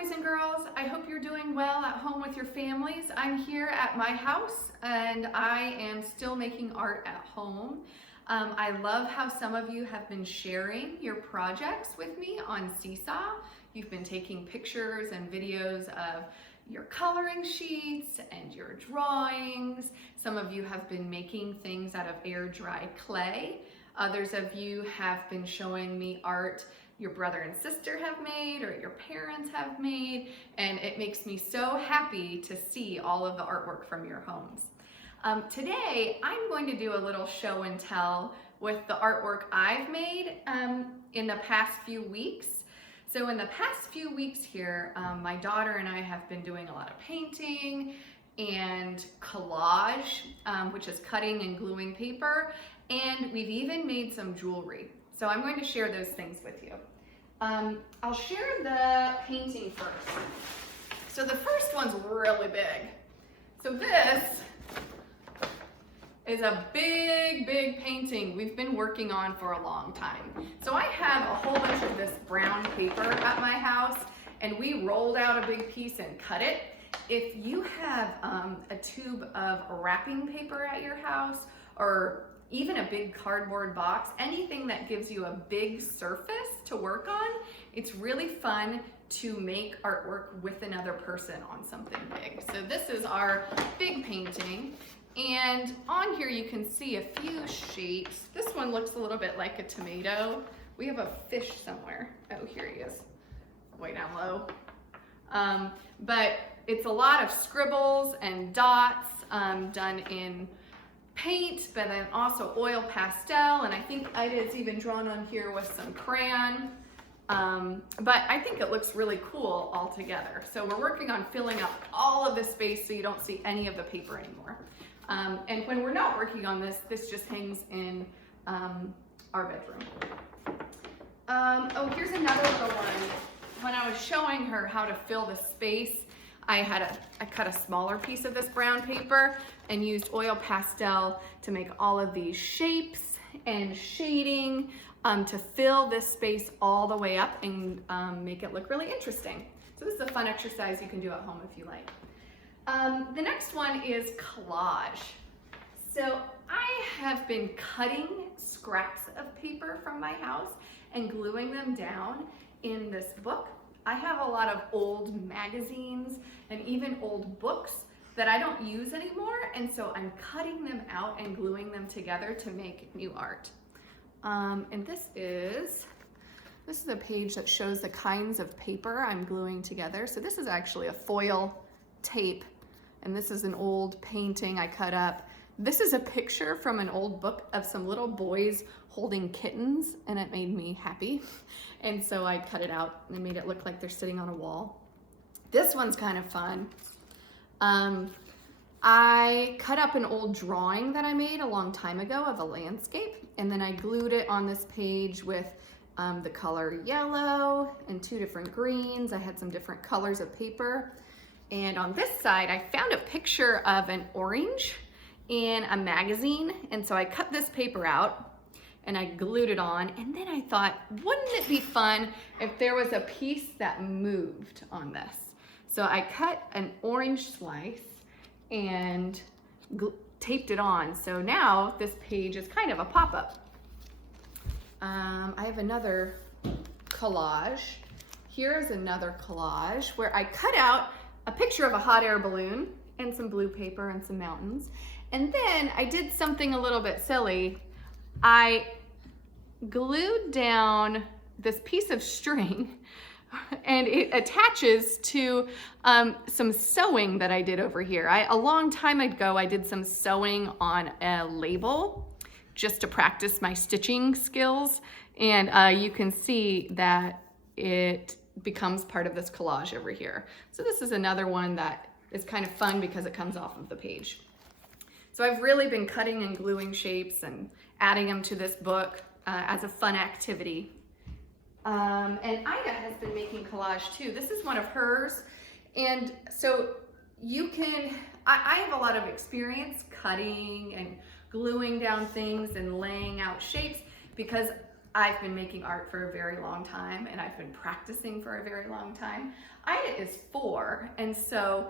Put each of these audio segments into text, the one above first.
boys and girls. I hope you're doing well at home with your families. I'm here at my house and I am still making art at home. I love how some of you have been sharing your projects with me on Seesaw. You've been taking pictures and videos of your coloring sheets and your drawings. Some of you have been making things out of air dry clay. Others of you have been showing me art your brother and sister have made or your parents have made, and it makes me so happy to see all of the artwork from your homes. Today, I'm going to do a little show and tell with the artwork I've made in the past few weeks. So in the past few weeks here, my daughter and I have been doing a lot of painting and collage, which is cutting and gluing paper, and we've even made some jewelry. So I'm going to share those things with you. I'll share the painting first. So the first one's really big. So this is a big painting we've been working on for a long time. So I have a whole bunch of this brown paper at my house, and we rolled out a big piece and cut it. If you have a tube of wrapping paper at your house, or even a big cardboard box, anything that gives you a big surface to work on, it's really fun to make artwork with another person on something big. So this is our big painting. And on here you can see a few shapes. This one looks a little bit like a tomato. We have a fish somewhere. Oh, here he is, way down low. But it's a lot of scribbles and dots done in paint, but then also oil pastel, and I think Ida's even drawn on here with some crayon. But I think it looks really cool all together. So we're working on filling up all of the space so you don't see any of the paper anymore. And when we're not working on this, this just hangs in our bedroom. Oh, here's another little one. When I was showing her how to fill the space, I cut a smaller piece of this brown paper and used oil pastel to make all of these shapes and shading to fill this space all the way up and make it look really interesting. So this is a fun exercise you can do at home if you like. The next one is collage. So I have been cutting scraps of paper from my house and gluing them down in this book. I have a lot of old magazines and even old books that I don't use anymore, and so I'm cutting them out and gluing them together to make new art. And this is a page that shows the kinds of paper I'm gluing together. So this is actually a foil tape, and this is an old painting I cut up. This is a picture from an old book of some little boys holding kittens, and it made me happy. And so I cut it out and made it look like they're sitting on a wall. This one's kind of fun. I cut up an old drawing that I made a long time ago of a landscape, and then I glued it on this page with the color yellow and 2 different greens. I had some different colors of paper. And on this side, I found a picture of an orange in a magazine, and so I cut this paper out and I glued it on, and then I thought, wouldn't it be fun if there was a piece that moved on this? So I cut an orange slice and taped it on. So now this page is kind of a pop-up. I have another collage. Here's another collage where I cut out a picture of a hot air balloon and some blue paper and some mountains. And then I did something a little bit silly. I glued down this piece of string and it attaches to some sewing that I did over here. A long time ago, I did some sewing on a label just to practice my stitching skills. And you can see that it becomes part of this collage over here. So this is another one that is kind of fun because it comes off of the page. So I've really been cutting and gluing shapes and adding them to this book as a fun activity. And Ida has been making collage too. This is one of hers. And so you can, I have a lot of experience cutting and gluing down things and laying out shapes because I've been making art for a very long time, and I've been practicing for a very long time. Ida is 4, and so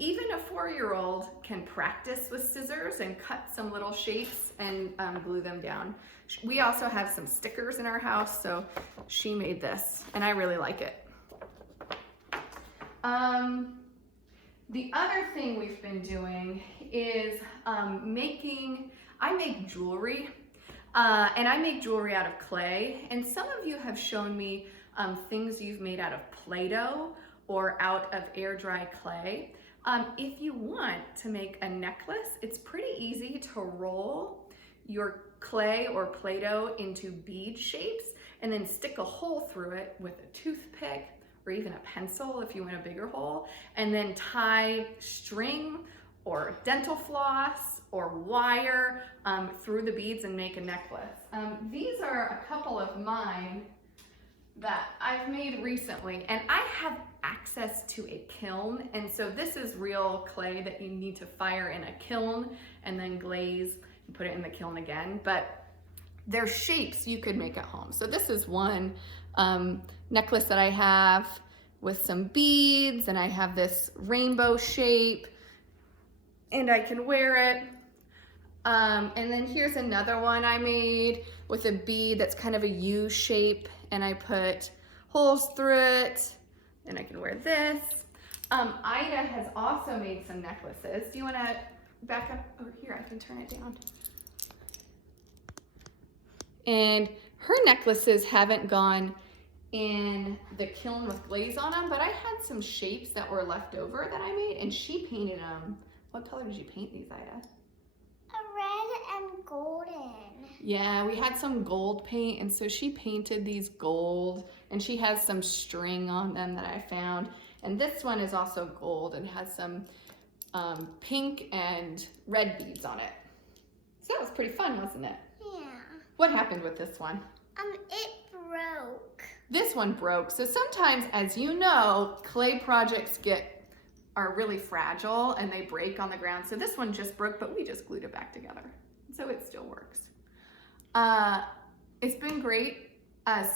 even a 4-year-old can practice with scissors and cut some little shapes and glue them down. We also have some stickers in our house, so she made this, and I really like it. The other thing we've been doing is I make jewelry, and I make jewelry out of clay, and some of you have shown me things you've made out of Play-Doh or out of air dry clay. If you want to make a necklace, it's pretty easy to roll your clay or Play-Doh into bead shapes and then stick a hole through it with a toothpick or even a pencil if you want a bigger hole, and then tie string or dental floss or wire through the beads and make a necklace. These are a couple of mine that I've made recently, and I have access to a kiln, and so this is real clay that you need to fire in a kiln and then glaze and put it in the kiln again, but they're shapes you could make at home. So this is one necklace that I have with some beads, and I have this rainbow shape, and I can wear it. And then here's another one I made with a bead that's kind of a U shape, and I put holes through it, and I can wear this. Ida has also made some necklaces. Do you want to back up? Oh, here, I can turn it down. And her necklaces haven't gone in the kiln with glaze on them, but I had some shapes that were left over that I made, and she painted them. What color did you paint these, Ida? Red and golden. Yeah, we had some gold paint, and so she painted these gold, and she has some string on them that I found. And this one is also gold and has some pink and red beads on it. So that was pretty fun, wasn't it? Yeah. What happened with this one? It broke. This one broke. So sometimes, as you know, clay projects are really fragile and they break on the ground. So this one just broke, but we just glued it back together. So it still works. It's been great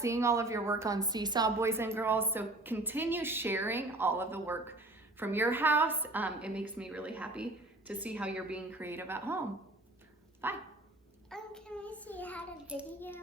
seeing all of your work on Seesaw, boys and girls. So continue sharing all of the work from your house. It makes me really happy to see how you're being creative at home. Bye. Can we see how to video?